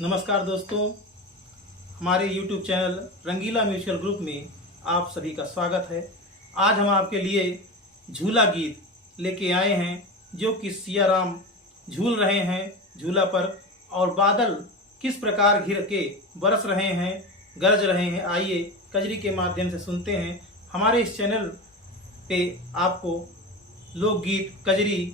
नमस्कार दोस्तों, हमारे YouTube चैनल रंगीला म्यूजिकल ग्रुप में आप सभी का स्वागत है। आज हम आपके लिए झूला गीत लेके आए हैं, जो कि सिया राम झूल रहे हैं झूला पर और बादल किस प्रकार घिर के बरस रहे हैं, गरज रहे हैं। आइए कजरी के माध्यम से सुनते हैं। हमारे इस चैनल पे आपको लोकगीत, कजरी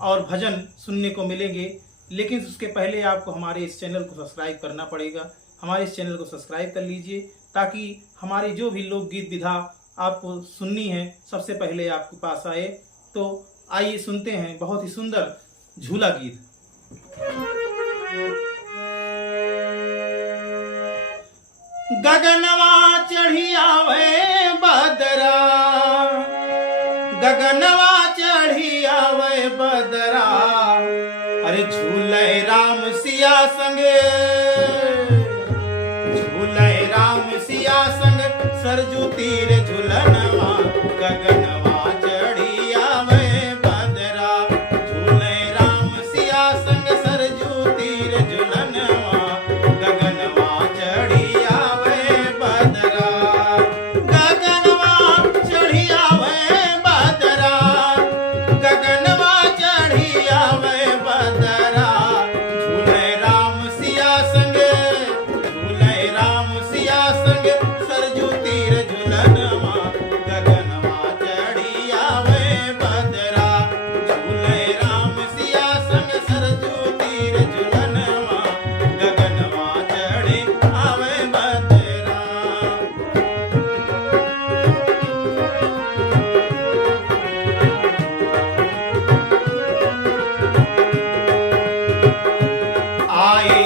और भजन सुनने को मिलेंगे, लेकिन उसके पहले आपको हमारे इस चैनल को सब्सक्राइब करना पड़ेगा। हमारे इस चैनल को सब्सक्राइब कर लीजिए ताकि हमारी जो भी लोकगीत विधा आपको सुननी है सबसे पहले आपके पास आए। तो आइए सुनते हैं बहुत ही सुंदर झूला गीत। गगनवा चढ़ी आवे बदरा, गगनवा चढ़ी आवे बदरा, अरे झूले राम सिया संगे, झूले राम सिया संग सरजू तीर झूलनवा, गगनवा चढ़ी आवे बदरा, झूले राम सिया संग सरजू तीर झूलनवा, गगनवा चढ़ी आवे बदरा, गगनवा चढ़ी आवे बदरा, गगनवा चढ़ी आवे बदरा, झूले राम सिया संग, झूले राम सिया संग सरजू तीर झूलनवा, गगनवा चढ़ी आवे बदरा, झूले राम सिया संग सरजू तीर झूलनवा, गगनवा चढ़ी आवे बदरा। आए